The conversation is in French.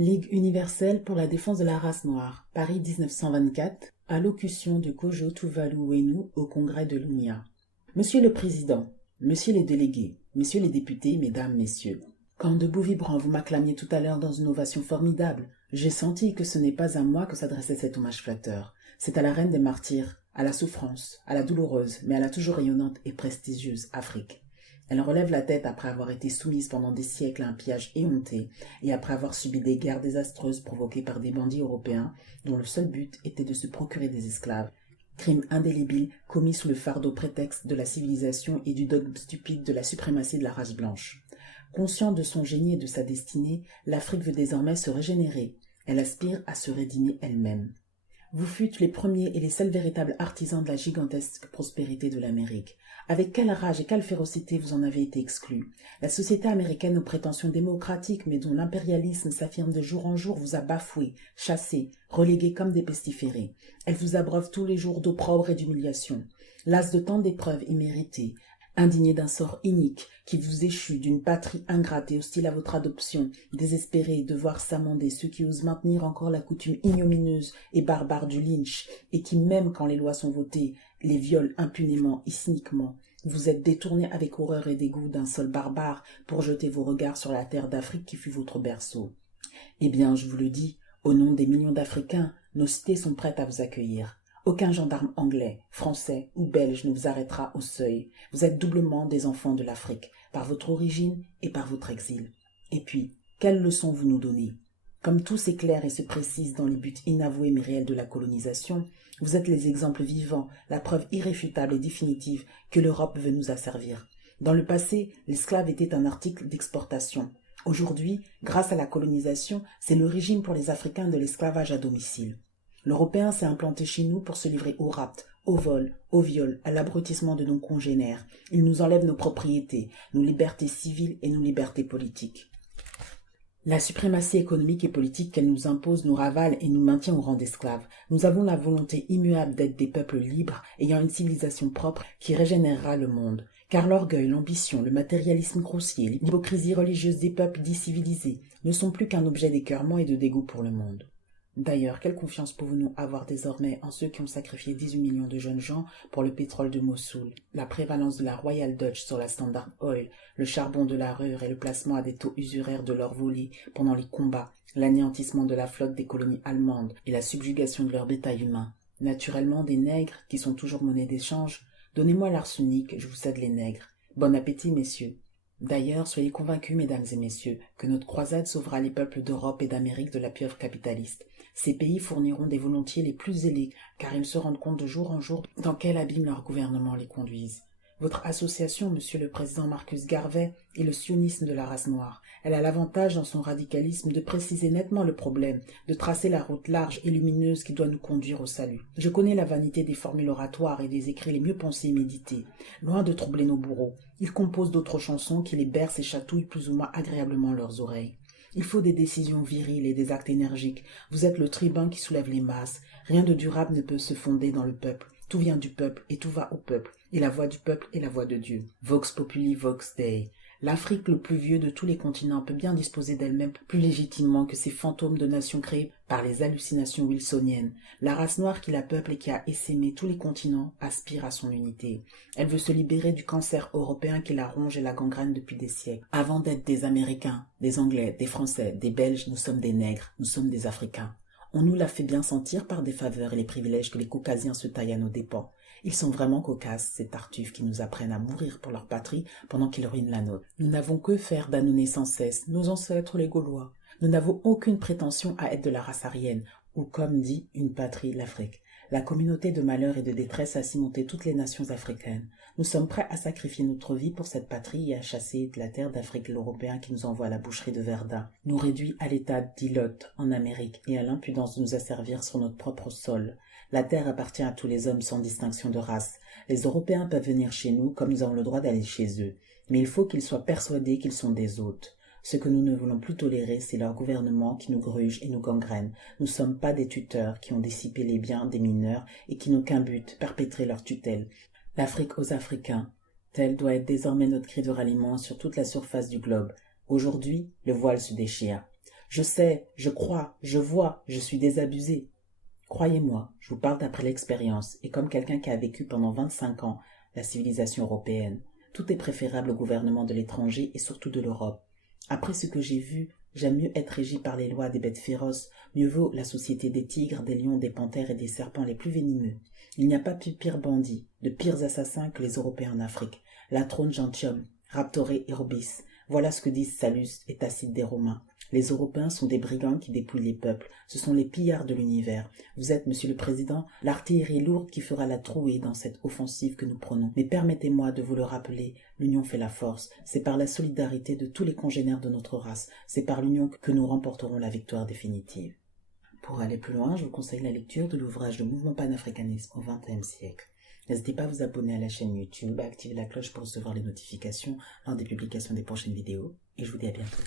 Ligue universelle pour la défense de la race noire, Paris 1924, allocution de Kojo Tuvalu-Wenu au congrès de l'UNIA. Monsieur le Président, Messieurs les délégués, Messieurs les députés, Mesdames, Messieurs, quand debout vibrant vous m'acclamiez tout à l'heure dans une ovation formidable, j'ai senti que ce n'est pas à moi que s'adressait cet hommage flatteur. C'est à la reine des martyrs, à la souffrance, à la douloureuse, mais à la toujours rayonnante et prestigieuse Afrique. Elle relève la tête après avoir été soumise pendant des siècles à un pillage éhonté et après avoir subi des guerres désastreuses provoquées par des bandits européens dont le seul but était de se procurer des esclaves. Crime indélébile commis sous le fardeau prétexte de la civilisation et du dogme stupide de la suprématie de la race blanche. Consciente de son génie et de sa destinée, l'Afrique veut désormais se régénérer. Elle aspire à se rédimer elle-même. Vous fûtes les premiers et les seuls véritables artisans de la gigantesque prospérité de l'Amérique. Avec quelle rage et quelle férocité vous en avez été exclus. La société américaine aux prétentions démocratiques mais dont l'impérialisme s'affirme de jour en jour vous a bafoués, chassés, relégués comme des pestiférés. Elle vous abreuve tous les jours d'opprobre et d'humiliation. Las de tant d'épreuves imméritées, indigné d'un sort inique qui vous échut d'une patrie ingrate et hostile à votre adoption, désespéré de voir s'amender ceux qui osent maintenir encore la coutume ignominieuse et barbare du lynch et qui, même quand les lois sont votées, les violent impunément et cyniquement. Vous êtes détourné avec horreur et dégoût d'un sol barbare pour jeter vos regards sur la terre d'Afrique qui fut votre berceau. Eh bien, je vous le dis, au nom des millions d'Africains, nos cités sont prêtes à vous accueillir. Aucun gendarme anglais, français ou belge ne vous arrêtera au seuil. Vous êtes doublement des enfants de l'Afrique, par votre origine et par votre exil. Et puis, quelle leçon vous nous donnez? Comme tout s'éclaire et se précise dans les buts inavoués mais réels de la colonisation, vous êtes les exemples vivants, la preuve irréfutable et définitive que l'Europe veut nous asservir. Dans le passé, l'esclave était un article d'exportation. Aujourd'hui, grâce à la colonisation, c'est le régime pour les Africains de l'esclavage à domicile. L'Européen s'est implanté chez nous pour se livrer au rapt, au vol, au viol, à l'abrutissement de nos congénères. Il nous enlève nos propriétés, nos libertés civiles et nos libertés politiques. La suprématie économique et politique qu'elle nous impose nous ravale et nous maintient au rang d'esclaves. Nous avons la volonté immuable d'être des peuples libres, ayant une civilisation propre qui régénérera le monde. Car l'orgueil, l'ambition, le matérialisme grossier, l'hypocrisie religieuse des peuples dits civilisés ne sont plus qu'un objet d'écœurement et de dégoût pour le monde. D'ailleurs, quelle confiance pouvons-nous avoir désormais en ceux qui ont sacrifié 18 millions de jeunes gens pour le pétrole de Mossoul, la prévalence de la Royal Dutch sur la Standard Oil, le charbon de la Ruhr et le placement à des taux usuraires de l'or volé pendant les combats, l'anéantissement de la flotte des colonies allemandes et la subjugation de leur bétail humain. Naturellement, des nègres, qui sont toujours monnaie d'échange. Donnez-moi l'arsenic, je vous cède les nègres. Bon appétit, messieurs. D'ailleurs, soyez convaincus, mesdames et messieurs, que notre croisade sauvera les peuples d'Europe et d'Amérique de la pieuvre capitaliste. Ces pays fourniront des volontiers les plus zélés, car ils se rendent compte de jour en jour dans quel abîme leur gouvernement les conduisent. Votre association, monsieur le président Marcus Garvey, est le sionisme de la race noire. Elle a l'avantage dans son radicalisme de préciser nettement le problème, de tracer la route large et lumineuse qui doit nous conduire au salut. Je connais la vanité des formules oratoires et des écrits les mieux pensés et médités. Loin de troubler nos bourreaux, ils composent d'autres chansons qui les bercent et chatouillent plus ou moins agréablement leurs oreilles. Il faut des décisions viriles et des actes énergiques. Vous êtes le tribun qui soulève les masses. Rien de durable ne peut se fonder dans le peuple. Tout vient du peuple et tout va au peuple. Et la voix du peuple est la voix de Dieu. Vox populi, vox Dei. L'Afrique, le plus vieux de tous les continents, peut bien disposer d'elle-même plus légitimement que ces fantômes de nations créées par les hallucinations wilsoniennes. La race noire qui la peuple et qui a essaimé tous les continents aspire à son unité. Elle veut se libérer du cancer européen qui la ronge et la gangrène depuis des siècles. Avant d'être des Américains, des Anglais, des Français, des Belges, nous sommes des nègres, nous sommes des Africains. On nous l'a fait bien sentir par des faveurs et les privilèges que les Caucasiens se taillent à nos dépens. Ils sont vraiment cocasses, ces tartuffes qui nous apprennent à mourir pour leur patrie pendant qu'ils ruinent la nôtre. Nous n'avons que faire d'annoncer sans cesse nos ancêtres les Gaulois. Nous n'avons aucune prétention à être de la race aryenne, ou comme dit une patrie, l'Afrique. La communauté de malheur et de détresse a cimenté toutes les nations africaines. Nous sommes prêts à sacrifier notre vie pour cette patrie et à chasser de la terre d'Afrique l'Européen qui nous envoie à la boucherie de Verdun, nous réduit à l'état d'ilotes en Amérique et à l'impudence de nous asservir sur notre propre sol. La terre appartient à tous les hommes sans distinction de race. Les Européens peuvent venir chez nous comme nous avons le droit d'aller chez eux, mais il faut qu'ils soient persuadés qu'ils sont des hôtes. Ce que nous ne voulons plus tolérer, c'est leur gouvernement qui nous gruge et nous gangrène. Nous ne sommes pas des tuteurs qui ont dissipé les biens des mineurs et qui n'ont qu'un but, perpétrer leur tutelle. L'Afrique aux Africains, tel doit être désormais notre cri de ralliement sur toute la surface du globe. Aujourd'hui, le voile se déchire. Je sais, je crois, je vois, je suis désabusé. Croyez-moi, je vous parle d'après l'expérience et comme quelqu'un qui a vécu pendant 25 ans la civilisation européenne. Tout est préférable au gouvernement de l'étranger et surtout de l'Europe. Après ce que j'ai vu, j'aime mieux être régi par les lois des bêtes féroces, mieux vaut la société des tigres, des lions, des panthères et des serpents les plus venimeux. Il n'y a pas de pires bandits, de pires assassins que les Européens en Afrique. Latrone Gentium, Raptore Orbis, voilà ce que disent Sallust et Tacite des Romains. Les Européens sont des brigands qui dépouillent les peuples. Ce sont les pillards de l'univers. Vous êtes, Monsieur le Président, l'artillerie lourde qui fera la trouée dans cette offensive que nous prenons. Mais permettez-moi de vous le rappeler, l'union fait la force. C'est par la solidarité de tous les congénères de notre race. C'est par l'union que nous remporterons la victoire définitive. Pour aller plus loin, je vous conseille la lecture de l'ouvrage de Mouvement panafricanisme au XXe siècle. N'hésitez pas à vous abonner à la chaîne YouTube, à activer la cloche pour recevoir les notifications lors des publications des prochaines vidéos. Et je vous dis à bientôt.